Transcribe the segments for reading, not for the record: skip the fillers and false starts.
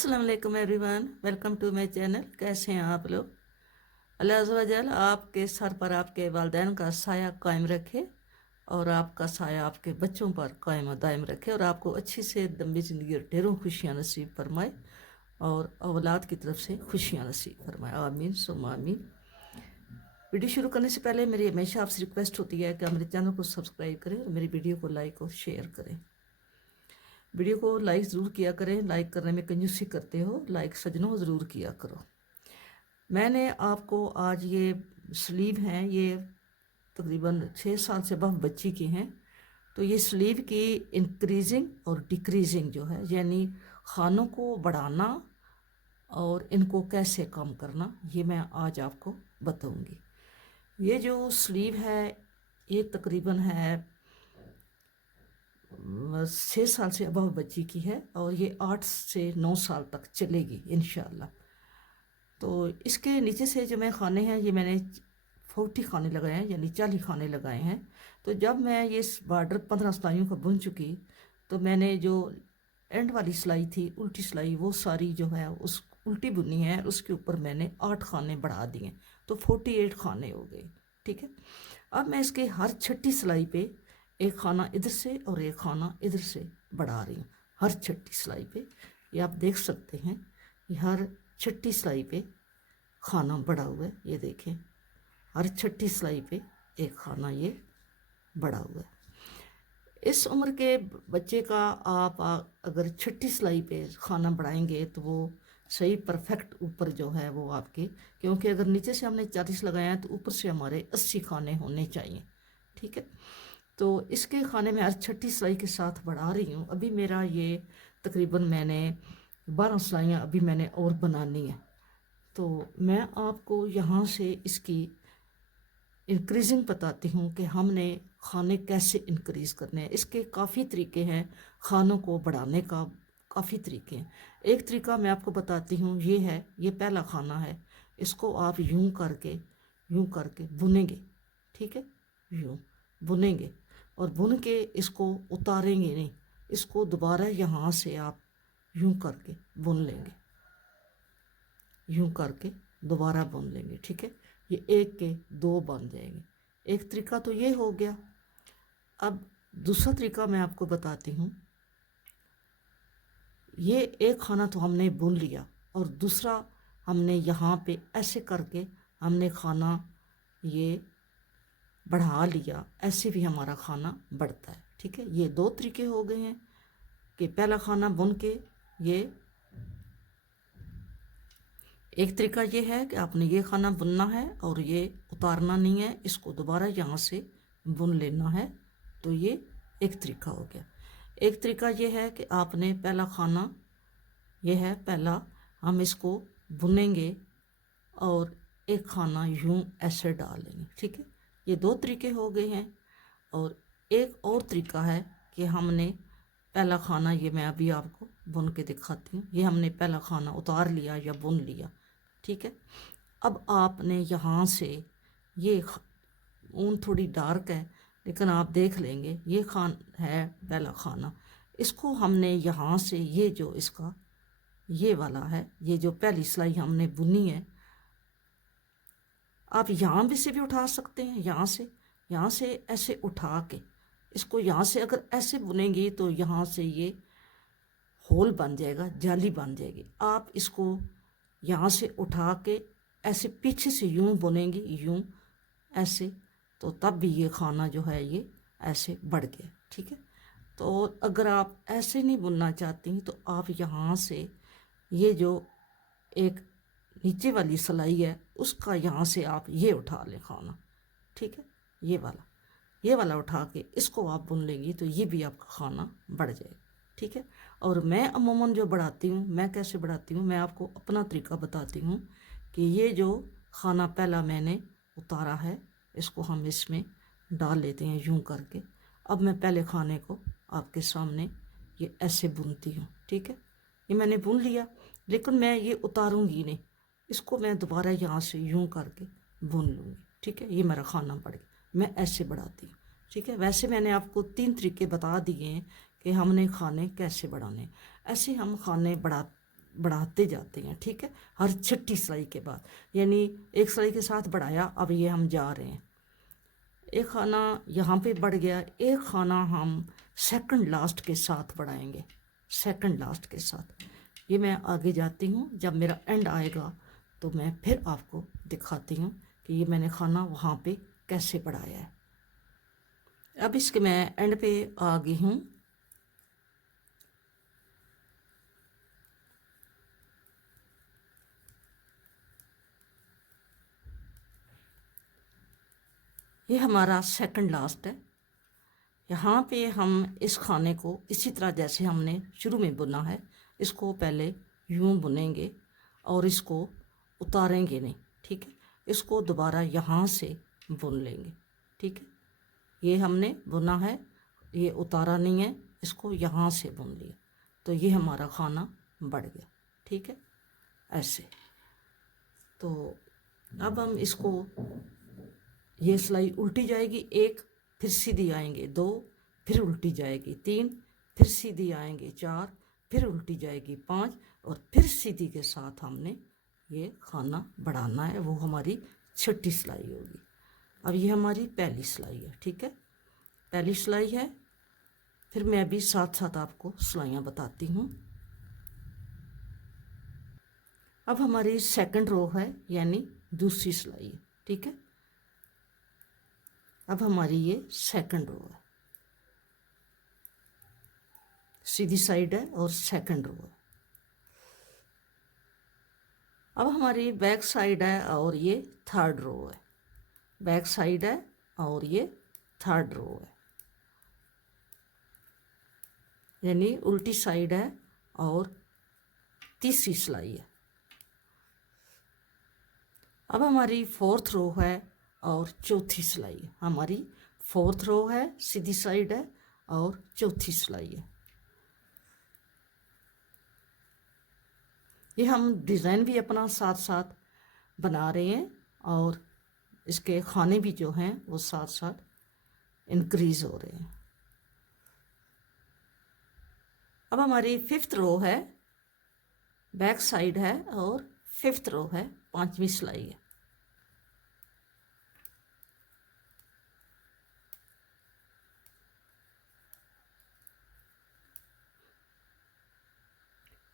अस्सलाम वालेकुम everyone, welcome to my channel. कैसे हैं आप लोग? अल्लाह अज़्ज़ व जल आपके सर पर आपके वालिदैन का साया कायम रखे और आपका साया आपके बच्चों पर कायम और दायम रखे और आपको अच्छी से लंबी ज़िंदगी और ढेरों खुशियाँ नसीब फरमाए और औलाद की तरफ से खुशियाँ नसीब फरमाए। आमीन सुम्मा आमीन। वीडियो शुरू करने से पहले मेरी हमेशा आपसे रिक्वेस्ट होती है कि आप मेरे चैनल को सब्सक्राइब करें और मेरी वीडियो को लाइक और शेयर करें। वीडियो को लाइक ज़रूर किया करें, लाइक करने में कंजूसी करते हो, लाइक सजनों ज़रूर किया करो। मैंने आपको आज ये स्लीव हैं, ये तकरीबन 6 साल से above बच्ची की हैं। तो ये स्लीव की इंक्रीजिंग और डिक्रीजिंग जो है, यानी खानों को बढ़ाना और इनको कैसे कम करना, ये मैं आज आपको बताऊंगी। ये जो स्लीव है ये तकरीबन है 6 साल से above बच्ची की है और ये 8 से 9 साल तक चलेगी इंशाल्लाह। तो इसके नीचे से जो मैं खाने हैं, ये मैंने 40 खाने लगाए हैं, यानी 40 खाने लगाए हैं। तो जब मैं ये बॉर्डर 15 सिलाइयों का बुन चुकी, तो मैंने जो एंड वाली सिलाई थी, उल्टी सिलाई, वो सारी जो है उस उल्टी बुनी है, उसके ऊपर मैंने 8 खाने बढ़ा दिए, तो 48 खाने हो गए। ठीक है। अब मैं इसके हर छठी सिलाई पे एक खाना इधर से और एक खाना इधर से बढ़ा रही हूँ, हर छठी सिलाई पे। ये आप देख सकते हैं, ये हर छठी सिलाई पे खाना बढ़ा हुआ है। ये देखें, हर छठी सिलाई पे एक खाना ये बढ़ा हुआ है। इस उम्र के बच्चे का आप अगर छठी सिलाई पे खाना बढ़ाएंगे तो वो सही परफेक्ट ऊपर जो है वो आपके, क्योंकि अगर नीचे से हमने 40 लगाया है तो ऊपर से हमारे 80 खाने होने चाहिए। ठीक है। तो इसके खाने में हर छठी सिलाई के साथ बढ़ा रही हूँ। अभी मेरा ये तकरीबन मैंने 12 सिलाइयाँ अभी मैंने और बनानी है। तो मैं आपको यहाँ से इसकी इंक्रीजिंग बताती हूँ कि हमने खाने कैसे इंक्रीज़ करने हैं। इसके काफ़ी तरीके हैं, खानों को बढ़ाने का काफ़ी तरीके हैं। एक तरीका मैं आपको बताती हूँ, ये है, ये पहला खाना है। इसको आप यूं करके भुनेंगे। ठीक है, यूं भुनेंगे और भुन के इसको उतारेंगे नहीं, इसको दोबारा यहाँ से आप यूं करके भुन लेंगे, यूं करके दोबारा बुन लेंगे। ठीक है, ये एक के दो बन जाएंगे। एक तरीका तो ये हो गया। अब दूसरा तरीका मैं आपको बताती हूँ। ये एक खाना तो हमने बुन लिया और दूसरा हमने यहाँ पे ऐसे करके हमने खाना ये बढ़ा लिया, ऐसे भी हमारा खाना बढ़ता है। ठीक है, ये दो तरीके हो गए हैं कि पहला खाना बुन के, ये एक तरीका ये है कि आपने ये खाना बुनना है और ये उतारना नहीं है, इसको दोबारा यहाँ से बुन लेना है। तो ये एक तरीका हो गया। एक तरीका ये है कि आपने पहला खाना, ये है पहला, हम इसको बुनेंगे और एक खाना यूं ऐसे डालेंगे। ठीक है, ये दो तरीके हो गए हैं। और एक और तरीका है कि हमने पहला खाना, ये मैं अभी आपको बुन के दिखाती हूँ, ये हमने पहला खाना उतार लिया या बुन लिया। ठीक है, अब आपने यहाँ से ये ऊन थोड़ी डार्क है लेकिन आप देख लेंगे, ये खान है पहला खाना। इसको हमने यहाँ से, ये जो इसका ये वाला है, ये जो पहली सिलाई हमने बुनी है, आप यहाँ भी से भी उठा सकते हैं, यहाँ से ऐसे उठा के इसको यहाँ से अगर ऐसे बुनेंगी तो यहाँ से ये होल बन जाएगा, जाली बन जाएगी। आप इसको यहाँ से उठा के ऐसे पीछे से यूं बुनेंगी, यूं ऐसे, तो तब भी ये खाना जो है ये ऐसे बढ़ गया। ठीक है, तो अगर आप ऐसे नहीं बुनना चाहती तो आप यहाँ से ये जो एक नीचे वाली सिलाई है उसका यहाँ से आप ये उठा लें खाना। ठीक है, ये वाला उठा के इसको आप बुन लेंगी तो ये भी आपका खाना बढ़ जाएगा। ठीक है, और मैं अमूमन जो बढ़ाती हूँ, मैं कैसे बढ़ाती हूँ, मैं आपको अपना तरीका बताती हूँ कि ये जो खाना पहला मैंने उतारा है, इसको हम इसमें डाल लेते हैं यूं करके। अब मैं पहले खाने को आपके सामने ये ऐसे बुनती हूँ। ठीक है, ये मैंने बुन लिया लेकिन मैं ये उतारूँगी नहीं, इसको मैं दोबारा यहाँ से यूं करके बुन लूँगी। ठीक है, ये मेरा खाना बढ़ गया, मैं ऐसे बढ़ाती हूँ। ठीक है, वैसे मैंने आपको 3 तरीके बता दिए हैं कि हमने खाने कैसे बढ़ाने। ऐसे हम खाने बढ़ाते जाते हैं, ठीक है, हर छठी सिलाई के बाद, यानी एक सिलाई के साथ बढ़ाया, अब ये हम जा रहे हैं, एक खाना यहाँ पे बढ़ गया, एक खाना हम सेकंड लास्ट के साथ बढ़ाएंगे, सेकंड लास्ट के साथ। ये मैं आगे जाती हूँ, जब मेरा एंड आएगा तो मैं फिर आपको दिखाती हूँ कि ये मैंने खाना वहाँ पे कैसे बढ़ाया है। अब इसके मैं एंड पे आ गई हूँ। ये हमारा सेकंड लास्ट है। यहाँ पे हम इस खाने को इसी तरह जैसे हमने शुरू में बुना है, इसको पहले यूं बुनेंगे और इसको उतारेंगे नहीं, ठीक है, इसको दोबारा यहाँ से बुन लेंगे, ठीक है। ये हमने बुना है, ये उतारा नहीं है, इसको यहाँ से बुन लिया, तो ये हमारा खाना बढ़ गया, ठीक है, ऐसे। तो अब हम इसको, ये सिलाई उल्टी जाएगी एक, फिर सीधी आएंगे दो, फिर उल्टी जाएगी तीन, फिर सीधी आएंगे चार, फिर उल्टी जाएगी पाँच, और फिर सीधी के साथ हमने ये खाना बढ़ाना है, वो हमारी छठी सिलाई होगी। अब ये हमारी पहली सिलाई है, ठीक है, पहली सिलाई है। फिर मैं भी साथ साथ आपको सिलाइयाँ बताती हूँ। अब हमारी सेकंड रो है, यानी दूसरी सिलाई है, ठीक है। अब हमारी ये सेकंड रो है, सीधी साइड है और सेकंड रो है। अब हमारी बैक साइड है और ये थर्ड रो है, बैक साइड है और ये थर्ड रो है, यानी उल्टी साइड है और तीसरी सिलाई है। अब हमारी फोर्थ रो है और चौथी सिलाई है, हमारी फोर्थ रो है, सीधी साइड है और चौथी सिलाई है। ये हम डिज़ाइन भी अपना साथ साथ बना रहे हैं और इसके खाने भी जो हैं वो साथ साथ इंक्रीज़ हो रहे हैं। अब हमारी फिफ्थ रो है, बैक साइड है और फिफ्थ रो है, पांचवी सिलाई है।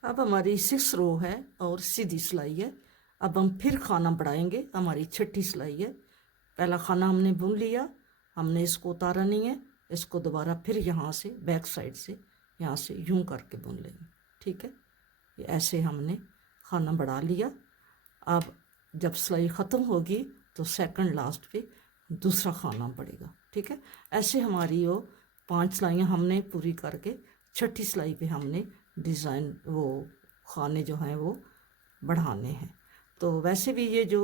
अब हमारी सिक्स रो है और सीधी सिलाई है। अब हम फिर खाना बढ़ाएंगे, हमारी छठी सिलाई है। पहला खाना हमने बुन लिया, हमने इसको उतारा नहीं है, इसको दोबारा फिर यहाँ से बैक साइड से यहाँ से यूं करके बुन लेंगे, ठीक है। ये ऐसे हमने खाना बढ़ा लिया। अब जब सिलाई ख़त्म होगी तो सेकंड लास्ट पे दूसरा खाना पड़ेगा, ठीक है। ऐसे हमारी वो 5 सिलाइयाँ हमने पूरी करके छठी सिलाई पे हमने डिज़ाइन वो खाने जो हैं वो बढ़ाने हैं। तो वैसे भी ये जो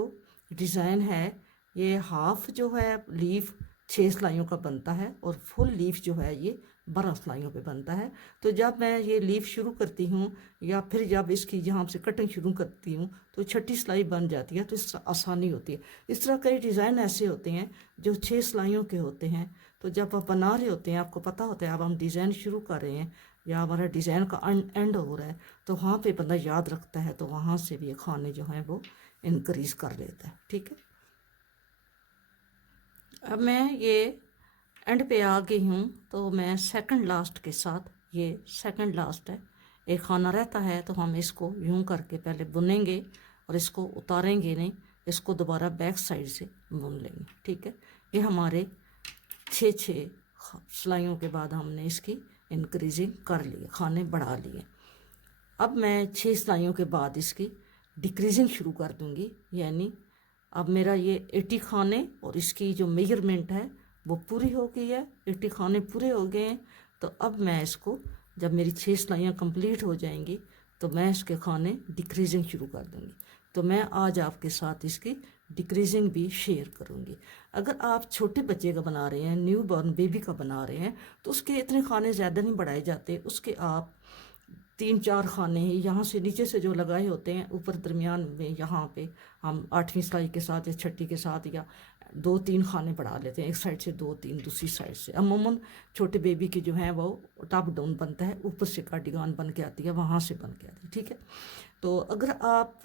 डिज़ाइन है ये हाफ जो है लीफ 6 सिलाइयों का बनता है और फुल लीफ जो है ये 12 सिलाइयों पे बनता है। तो जब मैं ये लीफ शुरू करती हूँ या फिर जब इसकी जहाँ से कटिंग शुरू करती हूँ तो छठी सिलाई बन जाती है, तो इस आसानी होती है। इस तरह कई डिज़ाइन ऐसे होते हैं जो 6 सिलाइयों के होते हैं। तो जब आप बना रहे होते हैं आपको पता होता है अब हम डिज़ाइन शुरू कर रहे हैं या हमारा डिज़ाइन का एंड हो रहा है, तो वहाँ पे बंदा याद रखता है, तो वहाँ से भी खाने जो हैं वो इंक्रीज़ कर लेता है, ठीक है। अब मैं ये एंड पे आ गई हूँ, तो मैं सेकंड लास्ट के साथ, ये सेकंड लास्ट है, एक खाना रहता है तो हम इसको यूं करके पहले बुनेंगे और इसको उतारेंगे नहीं, इसको दोबारा बैक साइड से बुन लेंगे, ठीक है। ये हमारे 6 सिलाइयों के बाद हमने इसकी इंक्रीजिंग कर लिए, खाने बढ़ा लिए। अब मैं 6 सिलाइयों के बाद इसकी डिक्रीजिंग शुरू कर दूँगी, यानी अब मेरा ये 80 खाने और इसकी जो मेजरमेंट है वो पूरी हो गई है, 80 खाने पूरे हो गए हैं। तो अब मैं इसको जब मेरी 6 सिलाइयाँ कंप्लीट हो जाएंगी तो मैं इसके खाने डिक्रीजिंग शुरू कर दूँगी। तो मैं आज आपके साथ इसकी डिक्रीजिंग भी शेयर करूँगी। अगर आप छोटे बच्चे का बना रहे हैं, न्यू बॉर्न बेबी का बना रहे हैं, तो उसके इतने खाने ज़्यादा नहीं बढ़ाए जाते, उसके आप 3-4 खाने हैं यहाँ से नीचे से जो लगाए होते हैं ऊपर दरमियान में, यहाँ पे हम 8वीं सिलाई के साथ या छठी के साथ या दो तीन खाने बढ़ा लेते हैं, एक साइड से दो तीन, दूसरी साइड से। अमूमन छोटे बेबी के जो हैं वो टॉप डाउन बनता है, ऊपर से कार्डिगान बन के आती है, वहाँ से बन के आती है, ठीक है। तो अगर आप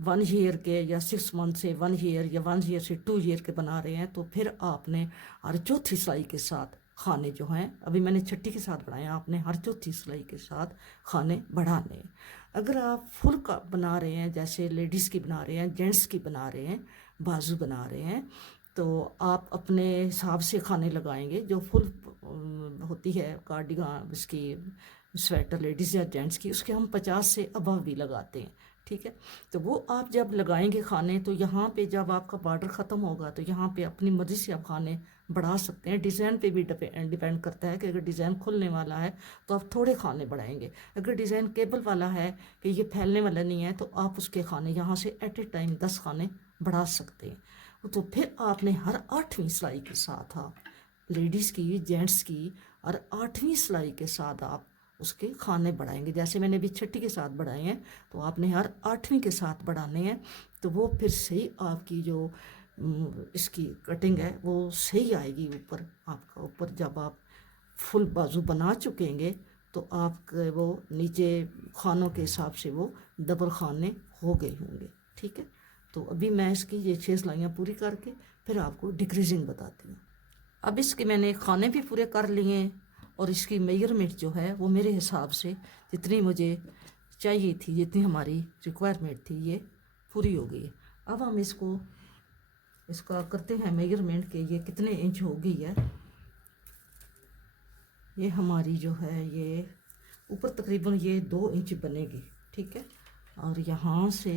1 ईयर के या 6 मंथ से 1 ईयर या 1 ईयर से 2 ईयर के बना रहे हैं, तो फिर आपने हर चौथी सिलाई के साथ खाने जो हैं, अभी मैंने छठी के साथ बढ़ाए, आपने हर चौथी सिलाई के साथ खाने बढ़ाने हैं। अगर आप फुल का बना रहे हैं, जैसे लेडीज़ की बना रहे हैं, जेंट्स की बना रहे हैं, बाजू बना रहे हैं, तो आप अपने हिसाब से खाने लगाएंगे। जो फुल होती है कार्डिगान, इसकी स्वेटर लेडीज़ या जेंट्स की, उसके हम 50 से अबव भी लगाते हैं, ठीक है। तो वो आप जब लगाएंगे खाने, तो यहाँ पे जब आपका बॉर्डर ख़त्म होगा तो यहाँ पे अपनी मर्ज़ी से आप खाने बढ़ा सकते हैं। डिज़ाइन पे भी डिपेंड करता है कि अगर डिज़ाइन खुलने वाला है तो आप थोड़े खाने बढ़ाएंगे। अगर डिज़ाइन केबल वाला है कि ये फैलने वाला नहीं है, तो आप उसके खाने यहाँ से एट ए टाइम 10 खाने बढ़ा सकते हैं। तो फिर आपने हर 8वीं सिलाई के साथ आप लेडीज़ की, जेंट्स की, और 8वीं सिलाई के साथ आप उसके खाने बढ़ाएंगे। जैसे मैंने अभी छठी के साथ बढ़ाए हैं, तो आपने हर 8वीं के साथ बढ़ाने हैं। तो वो फिर सही आपकी जो इसकी कटिंग है वो सही आएगी। ऊपर आपका ऊपर जब आप फुल बाजू बना चुकेंगे, तो आपके वो नीचे खानों के हिसाब से वो डबल खाने हो गए होंगे, ठीक है। तो अभी मैं इसकी ये 6 सिलाइयाँ पूरी करके फिर आपको डिक्रीजिंग बताती हूँ। अब इसके मैंने खाने भी पूरे कर लिए, और इसकी मेजरमेंट जो है वो मेरे हिसाब से जितनी मुझे चाहिए थी, जितनी हमारी रिक्वायरमेंट थी, ये पूरी हो गई है। अब हम इसका करते हैं मेजरमेंट के ये कितने इंच हो गई है। ये हमारी जो है ये ऊपर तकरीबन ये 2 इंच बनेगी, ठीक है। और यहाँ से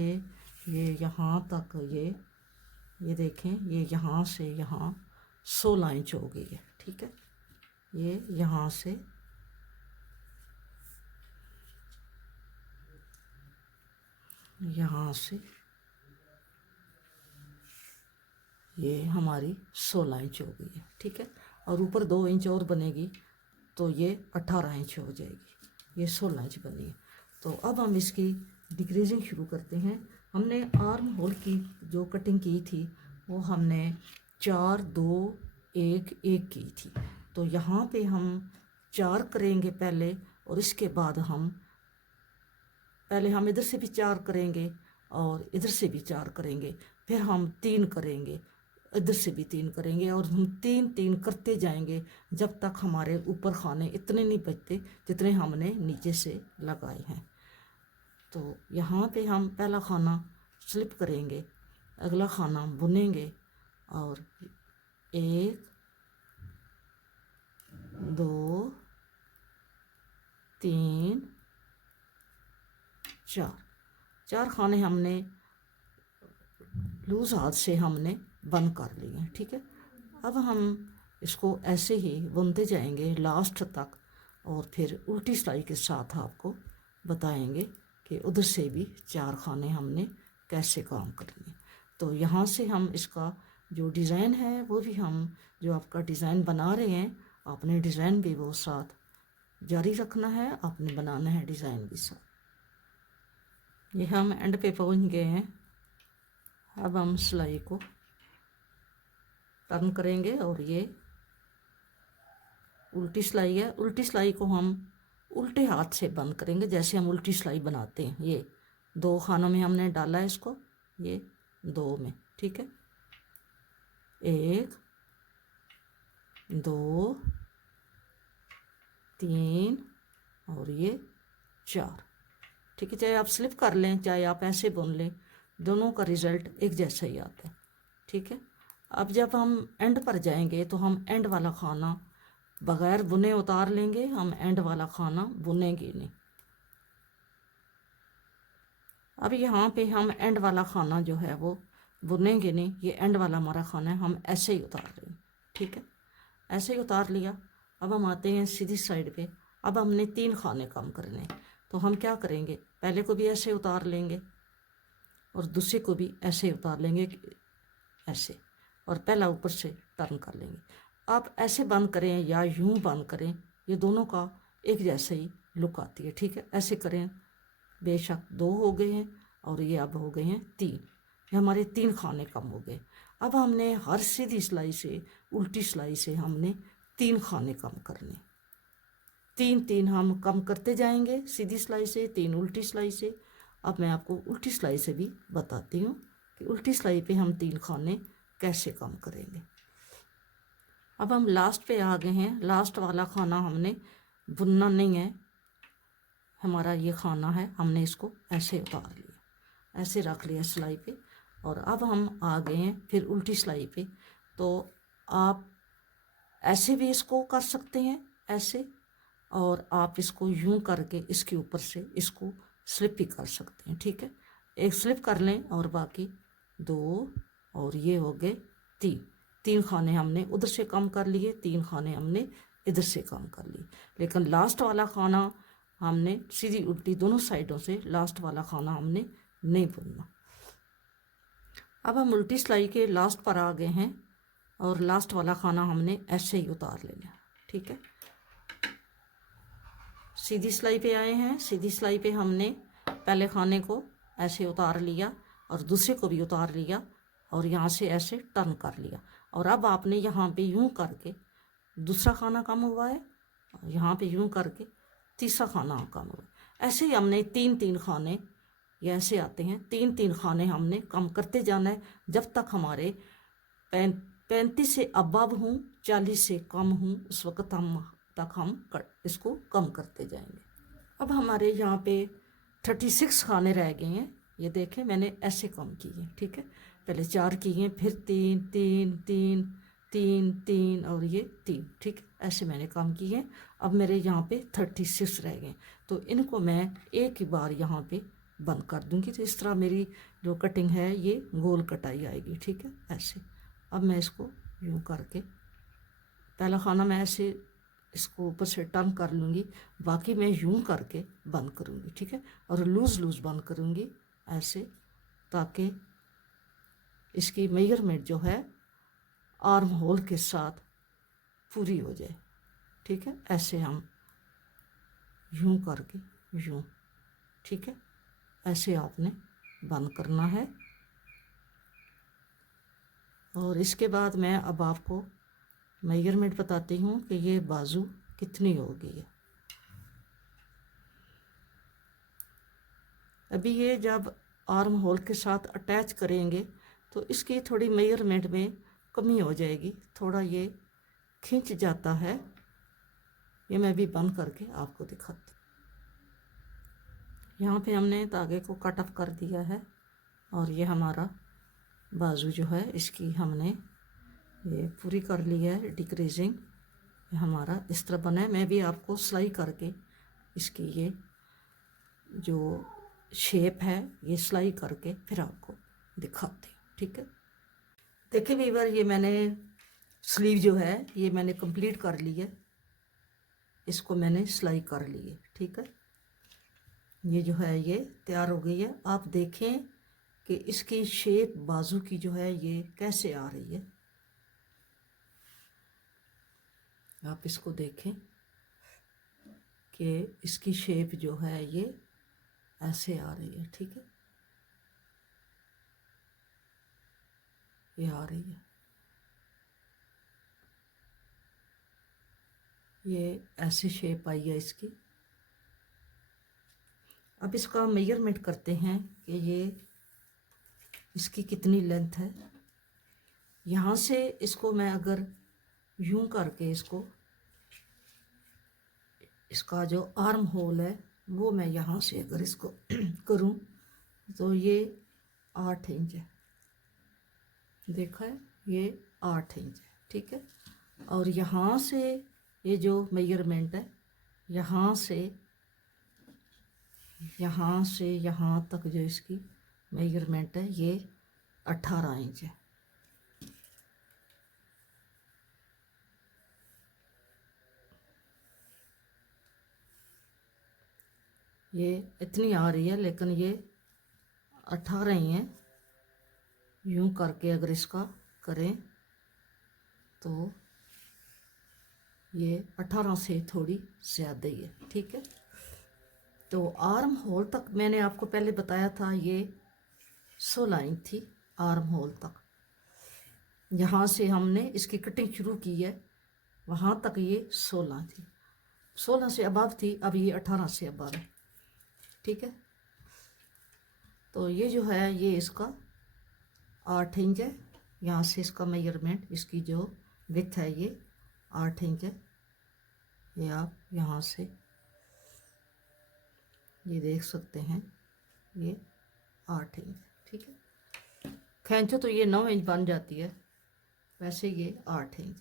ये यहाँ तक ये देखें, ये यहाँ से यहाँ 16 इंच हो गई है, ठीक है। ये यहाँ से यहाँ से ये हमारी 16 इंच हो गई है, ठीक है। और ऊपर 2 इंच और बनेगी, तो ये 18 इंच हो जाएगी। ये 16 इंच बनी है। तो अब हम इसकी डिक्रीजिंग शुरू करते हैं। हमने आर्म होल की जो कटिंग की थी वो हमने 4 2 1 1 की थी। तो यहाँ पे हम 4 करेंगे पहले, और इसके बाद हम इधर से भी 4 करेंगे और इधर से भी 4 करेंगे। फिर हम 3 करेंगे, इधर से भी 3 करेंगे, और हम 3 3 करते जाएंगे जब तक हमारे ऊपर खाने इतने नहीं बचते जितने हमने नीचे से लगाए हैं। तो यहाँ पे हम पहला खाना स्लिप करेंगे, अगला खाना बुनेंगे, और 1 2 3 4 खाने हमने लूज हाथ से हमने बंद कर लिए हैं, ठीक है। अब हम इसको ऐसे ही बुनते जाएंगे लास्ट तक, और फिर उल्टी सिलाई के साथ आपको बताएंगे कि उधर से भी 4 खाने हमने कैसे काम करने। तो यहाँ से हम इसका जो डिज़ाइन है वो भी हम जो आपका डिज़ाइन बना रहे हैं, आपने डिज़ाइन भी वो साथ जारी रखना है, आपने बनाना है डिज़ाइन भी साथ। ये हम एंड पे पहुँच गए हैं। अब हम सिलाई को टर्न करेंगे, और ये उल्टी सिलाई है। उल्टी सिलाई को हम उल्टे हाथ से बंद करेंगे, जैसे हम उल्टी सिलाई बनाते हैं। ये 2 खानों में हमने डाला है इसको, ये 2 में, ठीक है। 1 2 3 और ये 4, ठीक है। चाहे आप स्लिप कर लें, चाहे आप ऐसे बुन लें, दोनों का रिज़ल्ट एक जैसा ही आता है, ठीक है। अब जब हम एंड पर जाएंगे तो हम एंड वाला खाना बग़ैर बुने उतार लेंगे, हम एंड वाला खाना बुनेंगे नहीं। अब यहाँ पे हम एंड वाला खाना जो है वो बुनेंगे नहीं, ये एंड वाला हमारा खाना है, हम ऐसे ही उतार रहे हैं, ठीक है। ऐसे ही उतार लिया। अब हम आते हैं सीधी साइड पे। अब हमने 3 खाने कम करने हैं, तो हम क्या करेंगे, पहले को भी ऐसे उतार लेंगे और दूसरे को भी ऐसे उतार लेंगे, ऐसे, और पहला ऊपर से टर्न कर लेंगे। आप ऐसे बंद करें या यूं बंद करें, ये दोनों का एक जैसे ही लुक आती है, ठीक है। ऐसे करें, बेशक 2 हो गए हैं और ये अब हो गए हैं 3, ये हमारे 3 खाने कम हो गए। अब हमने हर सीधी सिलाई से उल्टी सिलाई से हमने 3 खाने कम करने, 3 हम कम करते जाएंगे सीधी सिलाई से, 3 उल्टी सिलाई से। अब मैं आपको उल्टी सिलाई से भी बताती हूँ कि उल्टी सिलाई पे हम 3 खाने कैसे कम करेंगे। अब हम लास्ट पे आ गए हैं। लास्ट वाला खाना हमने बुनना नहीं है, हमारा ये खाना है, हमने इसको ऐसे उतार लिया, ऐसे रख लिया सिलाई पे। और अब हम आ गए हैं फिर उल्टी सिलाई पे। तो आप ऐसे भी इसको कर सकते हैं, ऐसे, और आप इसको यूं करके इसके ऊपर से इसको स्लिप भी कर सकते हैं। ठीक है, एक स्लिप कर लें और बाकी 2 और ये हो गए 3 खाने हमने उधर से कम कर लिए, 3 खाने हमने इधर से कम कर लिए। लेकिन लास्ट वाला खाना हमने सीधी उल्टी दोनों साइडों से लास्ट वाला खाना हमने नहीं बुनना। अब हम उल्टी सिलाई के लास्ट पर आ गए हैं और लास्ट वाला खाना हमने ऐसे ही उतार लेना। ठीक है, सीधी सिलाई पे आए हैं। सीधी सिलाई पे हमने पहले खाने को ऐसे उतार लिया और दूसरे को भी उतार लिया और यहाँ से ऐसे टर्न कर लिया। और अब आपने यहाँ पे यूं करके दूसरा खाना कम हुआ है, यहाँ पे यूं करके तीसरा खाना कम हुआ। ऐसे ही हमने 3 खाने, ये ऐसे आते हैं, 3 खाने हमने कम करते जाना है जब तक हमारे 35 से अबव हूँ, 40 से कम हूँ, उस वक्त हम इसको कम करते जाएंगे। अब हमारे यहाँ पे 36 खाने रह गए हैं। ये देखें मैंने ऐसे कम किए। ठीक है, पहले 4 किए, फिर 3 3 3 3 3 और ये 3। ठीक है, ऐसे मैंने कम किए। अब मेरे यहाँ पे 36 रह गए, तो इनको मैं एक ही बार यहाँ पे बंद कर दूँगी। तो इस तरह मेरी जो कटिंग है ये गोल कटाई आएगी। ठीक है, ऐसे। अब मैं इसको यूँ करके पहला खाना मैं ऐसे इसको ऊपर से टर्न कर लूँगी, बाकी मैं यूं करके बंद करूँगी। ठीक है, और लूज़ बंद करूँगी ऐसे, ताकि इसकी मेजरमेंट जो है आर्म होल के साथ पूरी हो जाए। ठीक है, ऐसे हम यूं करके यूं। ठीक है, ऐसे आपने बंद करना है। और इसके बाद मैं अब आपको मेजरमेंट बताती हूँ कि ये बाजू कितनी होगी है। अभी ये जब आर्म होल के साथ अटैच करेंगे तो इसकी थोड़ी मेजरमेंट में कमी हो जाएगी, थोड़ा ये खींच जाता है। ये मैं भी बंद करके आपको दिखाती हूँ। यहाँ पे हमने धागे को कट ऑफ कर दिया है और ये हमारा बाजू जो है इसकी हमने ये पूरी कर ली है डिक्रीजिंग। हमारा इस तरह बना है। मैं भी आपको सिलाई करके इसकी ये जो शेप है ये सिलाई करके फिर आपको दिखाती हूँ। ठीक है, देखिए वीवर, ये मैंने स्लीव जो है ये मैंने कंप्लीट कर ली है, इसको मैंने सिलाई कर ली है। ठीक है, ये जो है ये तैयार हो गई है। आप देखें कि इसकी शेप बाजू की जो है ये कैसे आ रही है, आप इसको देखें कि इसकी शेप जो है ये ऐसे आ रही है। ठीक है, ये आ रही है, ये ऐसी शेप आई है इसकी। अब इसका मेजरमेंट करते हैं कि ये इसकी कितनी लेंथ है। यहाँ से इसको मैं अगर यूं करके इसका जो आर्म होल है वो मैं यहाँ से अगर इसको करूँ तो ये 8 इंच है। देखा है, ये 8 इंच है। ठीक है, और यहाँ से ये जो मेजरमेंट है यहाँ से यहाँ तक जो इसकी मेजरमेंट है ये 18 इंच है। ये इतनी आ रही है, लेकिन ये 18 ही है। यूं करके अगर इसका करें तो ये 18 से थोड़ी ज़्यादा ही है। ठीक है, तो आर्म होल तक मैंने आपको पहले बताया था ये 16 इंच थी आर्म होल तक। जहाँ से हमने इसकी कटिंग शुरू की है वहाँ तक ये 16 थी, 16 से अबव थी, अब ये 18 से अबव है। ठीक है, तो ये जो है ये इसका 8 इंच है। यहाँ से इसका मेजरमेंट, इसकी जो विड्थ है ये 8 इंच है। ये आप यहाँ से ये देख सकते हैं, ये 8 इंच। ठीक है, खींचो तो ये 9 इंच बन जाती है, वैसे ये 8 इंच।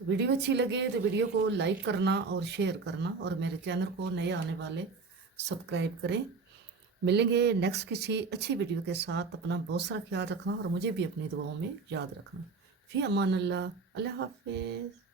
तो वीडियो अच्छी लगे तो वीडियो को लाइक करना और शेयर करना, और मेरे चैनल को नए आने वाले सब्सक्राइब करें। मिलेंगे नेक्स्ट किसी अच्छी वीडियो के साथ। अपना बहुत सारा ख्याल रखना और मुझे भी अपनी दुआओं में याद रखना। फ़ी अमान अल्लाह, अल्लाह हाफिज़।